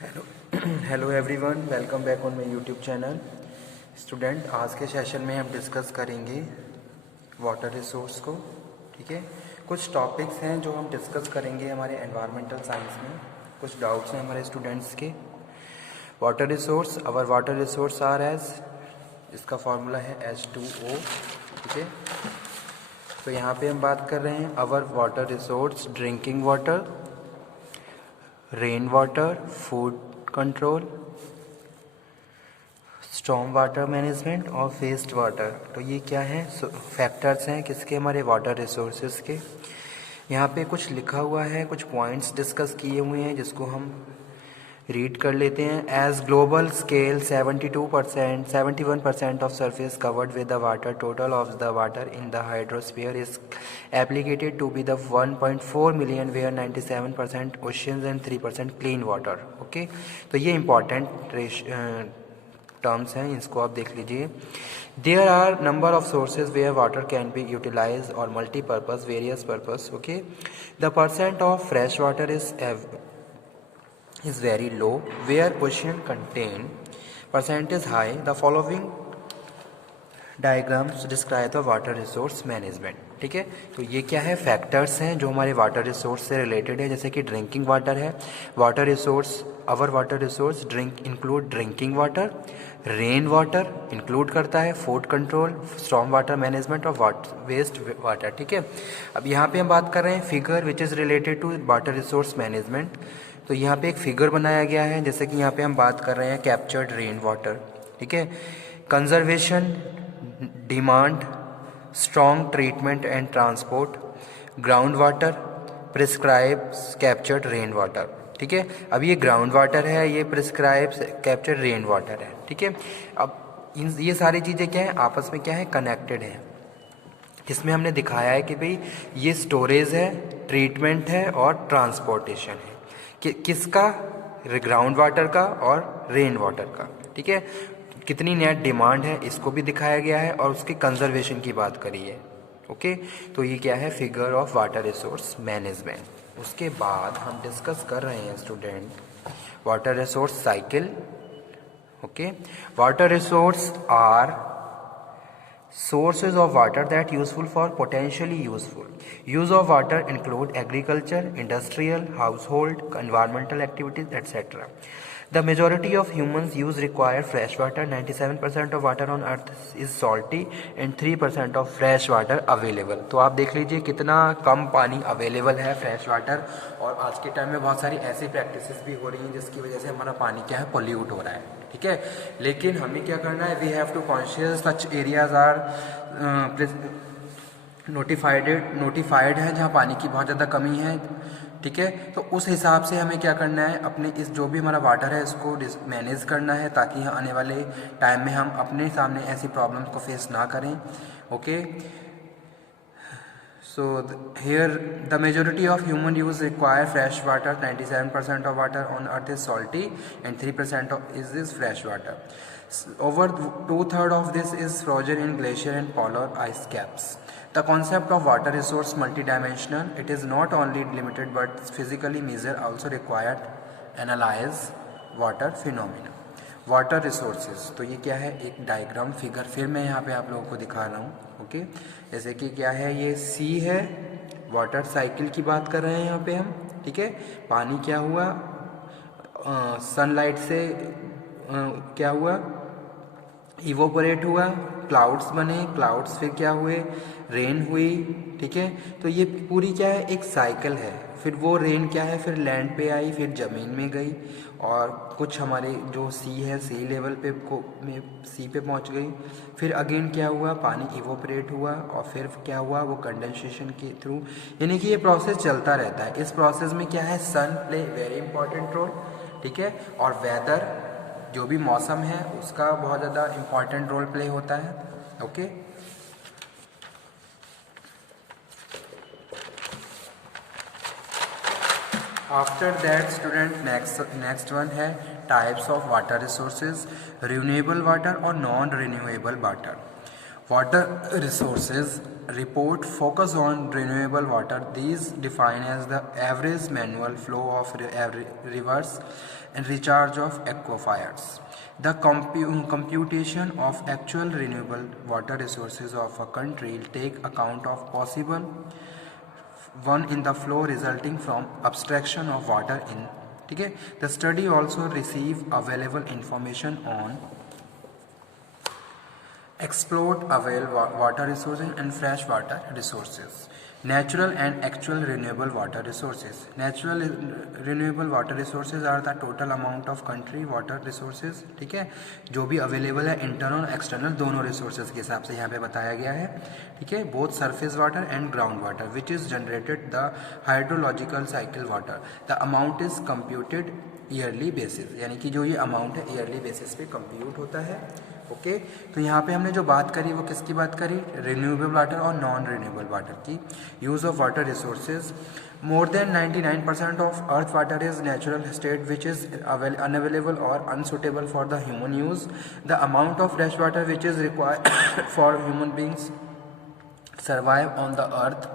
Hello hello everyone, welcome back on my YouTube channel. Student, आज के session में हम डिस्कस करेंगे वाटर रिसोर्स को। ठीक है, कुछ टॉपिक्स हैं जो हम डिस्कस करेंगे हमारे एनवायरमेंटल साइंस में। कुछ डाउट्स हैं हमारे स्टूडेंट्स के। Water resource, our water resource are as, इसका फॉर्मूला है H2O। ठीक है, तो यहाँ पे हम बात कर रहे हैं our water resource, drinking water, rain water, food control, storm water management और वेस्ट वाटर। तो ये क्या है, फैक्टर्स हैं किसके, हमारे वाटर रिसोर्सेज के। यहाँ पे कुछ लिखा हुआ है, कुछ पॉइंट्स डिस्कस किए हुए हैं जिसको हम रीड कर लेते हैं। As global scale 71% of surface covered with the water, total of the water in the hydrosphere is applicated to be the 1.4 million, where 97% oceans and 3% clean water. Okay, तो ये इंपॉर्टेंट टर्म्स हैं, इसको आप देख लीजिए। There are number of sources where water can be utilize और multipurpose, various purpose. Okay, the percent of fresh water is very low, where ocean contain percent is high. The following diagrams describe the water resource management. ठीक है, तो ये क्या है, factors हैं जो हमारे वाटर रिसोर्स से रिलेटेड है। जैसे कि ड्रिंकिंग वाटर है, water resource, our water resource drink include drinking water, rain water include करता है, food control, storm water management और वेस्ट वाटर। ठीक है, अब यहाँ पे हम बात कर रहे हैं figure which is related to water resource management. तो यहाँ पे एक फिगर बनाया गया है, जैसे कि यहाँ पे हम बात कर रहे हैं कैप्चर्ड रेन वाटर। ठीक है, conservation, demand, strong treatment and transport, ground water, prescribe captured rain water. ठीक है, अब ये ग्राउंड वाटर है, ये प्रिस्क्राइब कैप्चर्ड रेन वाटर है। ठीक है, अब ये सारी चीज़ें क्या है, आपस में क्या है, कनेक्टेड है। इसमें हमने दिखाया है कि भाई ये स्टोरेज है, ट्रीटमेंट है और ट्रांसपोर्टेशन है। किसका, ग्राउंड वाटर का और रेन वाटर का। ठीक है, कितनी नेट डिमांड है इसको भी दिखाया गया है और उसके कंजर्वेशन की बात करी है। ओके, तो ये क्या है, figure of water resource management. उसके बाद हम डिस्कस कर रहे हैं student water resource cycle. Okay, water resource are sources of water that useful for potentially useful. Use of water include agriculture, industrial, household, environmental activities, etc. The majority of humans use require fresh water. 97% of water on earth is salty and 3% of fresh water available. तो आप देख लीजिए कितना कम पानी available है fresh water. और आज के टाइम में बहुत सारी ऐसी प्रैक्टिसेस भी हो रही हैं जिसकी वजह से हमारा पानी क्या है, पोल्यूट हो रहा है। ठीक है, लेकिन हमें क्या करना है, we have to conscious such areas are notified है जहाँ पानी की बहुत ज़्यादा कमी है। ठीक है, तो उस हिसाब से हमें क्या करना है, अपने इस जो भी हमारा वाटर है इसको मैनेज करना है, ताकि आने वाले टाइम में हम अपने सामने ऐसी प्रॉब्लम्स को फेस ना करें। Okay, so here the majority of human use require fresh water. 97% of water on earth is salty and 3% is fresh water. Over 2/3 of this is frozen in glacier and polar ice caps. The concept of water resource multidimensional. It is not only limited but physically measure also required analyze water phenomena. Water resources, तो ये क्या है, एक diagram figure फिर मैं यहाँ पे आप लोगों को दिखा रहा हूँ। ओके, जैसे कि क्या है, ये सी है, वाटर साइकिल की बात कर रहे हैं यहाँ पे हम। ठीक है, पानी क्या हुआ, सनलाइट से क्या हुआ, इवोपोरेट हुआ, क्लाउड्स बने, क्लाउड्स फिर क्या हुए, रेन हुई। ठीक है, तो ये पूरी क्या है, एक साइकिल है। फिर वो रेन क्या है, फिर लैंड पे आई, फिर ज़मीन में गई और कुछ हमारे जो सी है, सी लेवल पे सी पे पहुंच गई। फिर अगेन क्या हुआ, पानी इवोपरेट हुआ और फिर क्या हुआ, वो कंडेंसेशन के थ्रू, यानी कि ये प्रोसेस चलता रहता है। इस प्रोसेस में क्या है, सन प्ले वेरी इंपॉर्टेंट रोल। ठीक है, और वेदर, जो भी मौसम है उसका बहुत ज़्यादा इंपॉर्टेंट रोल प्ले होता है। Okay, after that student next one है types of water resources, renewable water और non renewable water. Water resources report focus on renewable water. These define as the average manual flow of rivers and recharge of aquifers. The computation of actual renewable water resources of a country will take account of possible one in the flow resulting from abstraction of water in. ठीक है. The study also receive available information on explored available water resources and fresh water resources. Natural and actual renewable water resources. Natural renewable water resources are the total amount of country water resources. ठीक है, जो भी available है internal external दोनों resources के हिसाब से यहाँ पे बताया गया है. ठीक है, both surface water and ground water which is generated the hydrological cycle water. The amount is computed yearly basis, यानी कि जो ये अमाउंट है ईयरली बेसिस पे कंप्यूट होता है. ओके, तो यहाँ पे हमने जो बात करी वो किसकी बात करी? रिन्यूएबल वाटर और नॉन रिन्यूएबल वाटर की. Use of water resources. More than 99% of earth water is natural state which is unavailable और unsuitable for the human use. The amount of fresh water which is required for human beings survive on the earth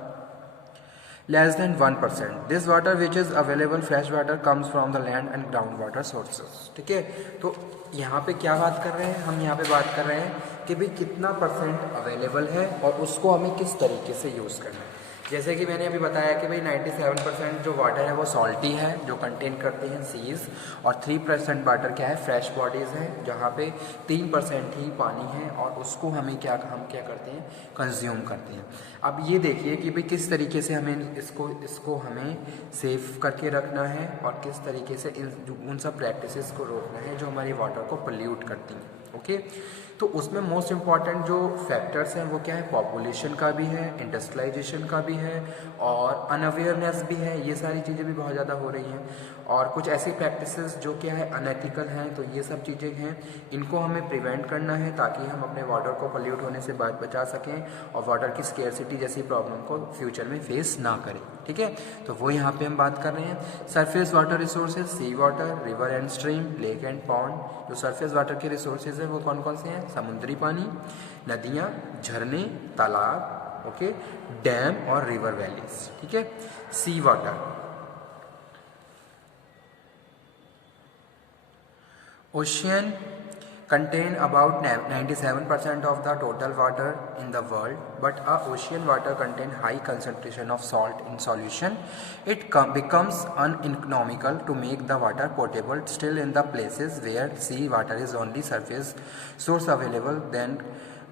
less than 1%. This water which is available fresh water comes from the land and groundwater sources. ठीक है, तो यहाँ पे क्या बात कर रहे हैं हम? यहाँ पे बात कर रहे हैं कि भाई कितना परसेंट अवेलेबल है और उसको हमें किस तरीके से यूज़ करना है. जैसे कि मैंने अभी बताया कि भाई 97% जो वाटर है वो सॉल्टी है, जो कंटेन करते हैं सीज, और 3% वाटर क्या है? फ्रेश बॉडीज़ हैं, जहाँ पे 3% ही पानी है और उसको हम क्या करते हैं? कंज्यूम करते हैं. अब ये देखिए कि भाई किस तरीके से हमें इसको हमें सेव करके रखना है और किस तरीके से उन सब प्रैक्टिसेस को रोकना है जो हमारे वाटर को पोल्यूट करती हैं. ओके, तो उसमें मोस्ट इम्पॉर्टेंट जो फैक्टर्स हैं वो क्या है? पॉपुलेशन का भी है, इंडस्ट्रियलाइजेशन का भी है और अनअवेयरनेस भी है. ये सारी चीज़ें भी बहुत ज़्यादा हो रही हैं और कुछ ऐसी प्रैक्टिसेस जो क्या है अनएथिकल हैं. तो ये सब चीज़ें हैं, इनको हमें प्रिवेंट करना है ताकि हम अपने वाटर को पोल्यूट होने से बचा सकें और वाटर की स्केर्सिटी जैसी प्रॉब्लम को फ्यूचर में फेस ना करें. ठीक है, तो वो यहाँ पे हम बात कर रहे हैं. Surface water resources, sea water, river and stream, lake and pond. जो सरफेस वाटर के रिसोर्सेज हैं वो कौन कौन से हैं? समुद्री पानी, नदियाँ, झरने, तालाब, ओके, डैम और रिवर वैलीज. ठीक है. सी water, ocean contain about 97% of the total water in the world, but a ocean water contain high concentration of salt in solution. It becomes uneconomical to make the water potable. Still, in the places where sea water is only surface source available, then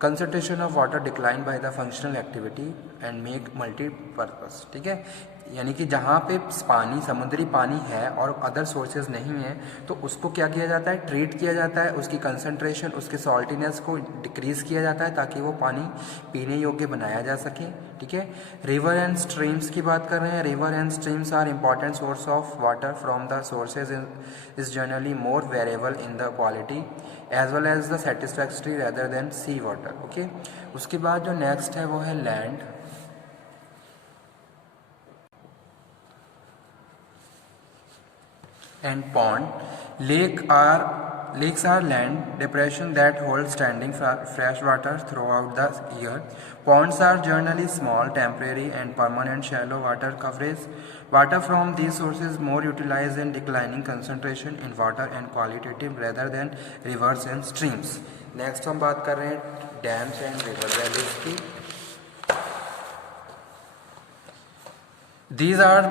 concentration of water decline by the functional activity and make multi-purpose. ठीक है, यानी कि जहाँ पे पानी, समुद्री पानी है और अदर सोर्सेज नहीं है तो उसको क्या किया जाता है? ट्रीट किया जाता है, उसकी कंसंट्रेशन, उसके सॉल्टीनेस को डिक्रीज़ किया जाता है ताकि वो पानी पीने योग्य बनाया जा सके. ठीक है. रिवर एंड स्ट्रीम्स की बात कर रहे हैं. River and streams are important source of water from the sources is generally more variable in the quality as well as the satisfactory rather than sea water. Okay, उसके बाद जो next है वो है land and pond. Lakes are land depression that hold standing fresh water throughout the year. Ponds are generally small, temporary and permanent shallow water coverage. Water from these sources more utilized in declining concentration in water and qualitative rather than rivers and streams. Next हम बात कर रहे हैं dams and river valleys की. These are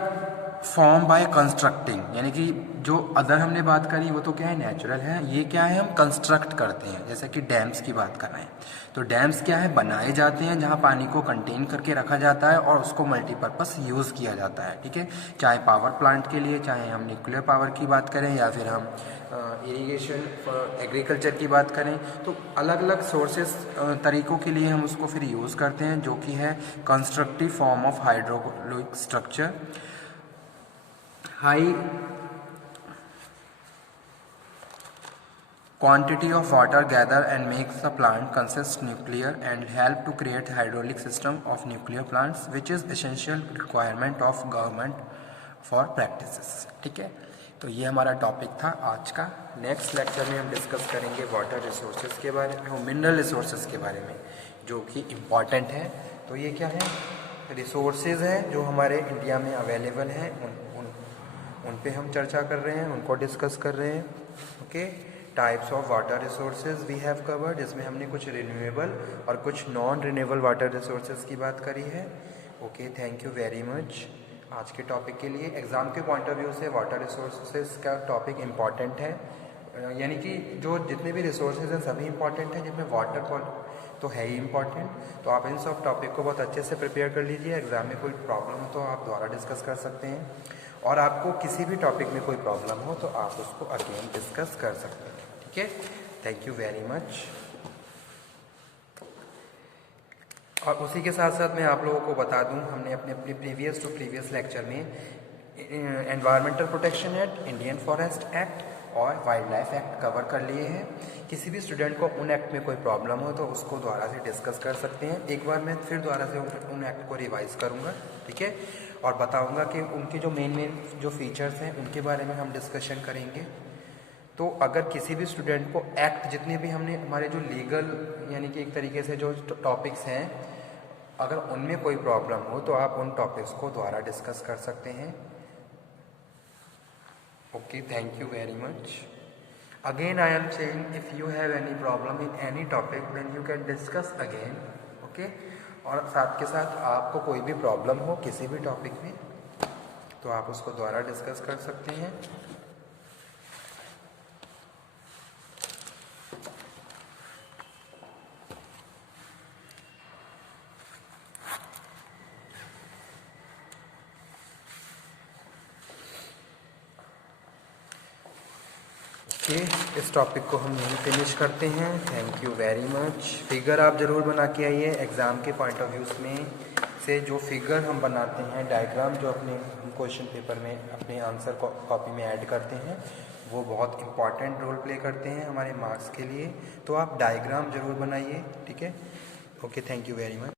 form by constructing, यानी कि जो other हमने बात करी वो तो क्या है? नेचुरल है. ये क्या है? हम कंस्ट्रक्ट करते हैं. जैसे कि डैम्स की बात कर रहे हैं तो डैम्स क्या है? बनाए जाते हैं जहाँ पानी को कंटेन करके रखा जाता है और उसको मल्टीपर्पस यूज़ किया जाता है. ठीक है, चाहे पावर प्लांट के लिए, चाहे हम न्यूक्लियर पावर की बात करें या फिर हम इरिगेशन फॉर एग्रीकल्चर की बात करें, तो अलग अलग सोर्सेस तरीक़ों के लिए हम उसको फिर यूज़ करते हैं, जो कि है constructive form of hydraulic structure. High quantity of water gather and makes the plant consist nuclear and help to create hydraulic system of nuclear plants, which is essential requirement of government for practices. ठीक है, तो ये हमारा topic था आज का. Next lecture में हम डिस्कस करेंगे वाटर रिसोर्सेज के बारे में और मिनरल रिसोर्सेज के बारे में जो कि इम्पॉर्टेंट है। तो ये क्या है, रिसोर्सेज हैं जो हमारे इंडिया में अवेलेबल हैं, उन पे हम चर्चा कर रहे हैं, उनको डिस्कस कर रहे हैं। Okay, types of water resources we have covered, जिसमें हमने कुछ रिन्यूएबल और कुछ नॉन रिन्यूएबल वाटर रिसोर्सेज की बात करी है। Okay, thank you very much आज के टॉपिक के लिए। एग्ज़ाम के पॉइंट ऑफ व्यू से वाटर रिसोर्सेज का टॉपिक इम्पॉर्टेंट है, यानी कि जो जितने भी रिसोर्सेज हैं सभी इंपॉर्टेंट हैं, जिनमें वाटर तो है ही इम्पॉर्टेंट। तो आप इन सब टॉपिक को बहुत अच्छे से प्रिपेयर कर लीजिए। एग्ज़ाम में कोई प्रॉब्लम हो तो आप दोबारा डिस्कस कर सकते हैं, और आपको किसी भी टॉपिक में कोई प्रॉब्लम हो तो आप उसको अगेन डिस्कस कर सकते हैं। ठीक है, थैंक यू वेरी मच। और उसी के साथ साथ मैं आप लोगों को बता दूं, हमने अपने अपने प्रीवियस लेक्चर में environmental protection act, Indian forest act और वाइल्ड लाइफ एक्ट कवर कर लिए हैं। किसी भी स्टूडेंट को उन एक्ट में कोई प्रॉब्लम हो तो उसको दोबारा से डिस्कस कर सकते हैं। एक बार मैं फिर दोबारा से उन एक्ट को रिवाइज करूँगा, ठीक है, और बताऊँगा कि उनके जो मेन जो फीचर्स हैं उनके बारे में हम डिस्कशन करेंगे। तो अगर किसी भी स्टूडेंट को एक्ट, जितने भी हमने हमारे जो लीगल यानी कि एक तरीके से जो टॉपिक्स हैं, अगर उनमें कोई प्रॉब्लम हो तो आप उन टॉपिक्स को दोबारा डिस्कस कर सकते हैं। Okay, thank you very much. Again I am saying, if you have any problem in any topic then you can discuss again. Okay, और साथ के साथ आपको कोई भी प्रॉब्लम हो किसी भी टॉपिक में तो आप उसको दोबारा डिस्कस कर सकते हैं। इस टॉपिक को हम यहीं फिनिश करते हैं। Thank you very much. Figure आप ज़रूर बना के आइए। एग्ज़ाम के पॉइंट ऑफ व्यूज़ में से जो फिगर हम बनाते हैं, डायग्राम जो अपने क्वेश्चन पेपर में अपने आंसर कॉपी में ऐड करते हैं, वो बहुत इंपॉर्टेंट रोल प्ले करते हैं हमारे मार्क्स के लिए। तो आप डायग्राम ज़रूर बनाइए, ठीक है। Okay, thank you very much.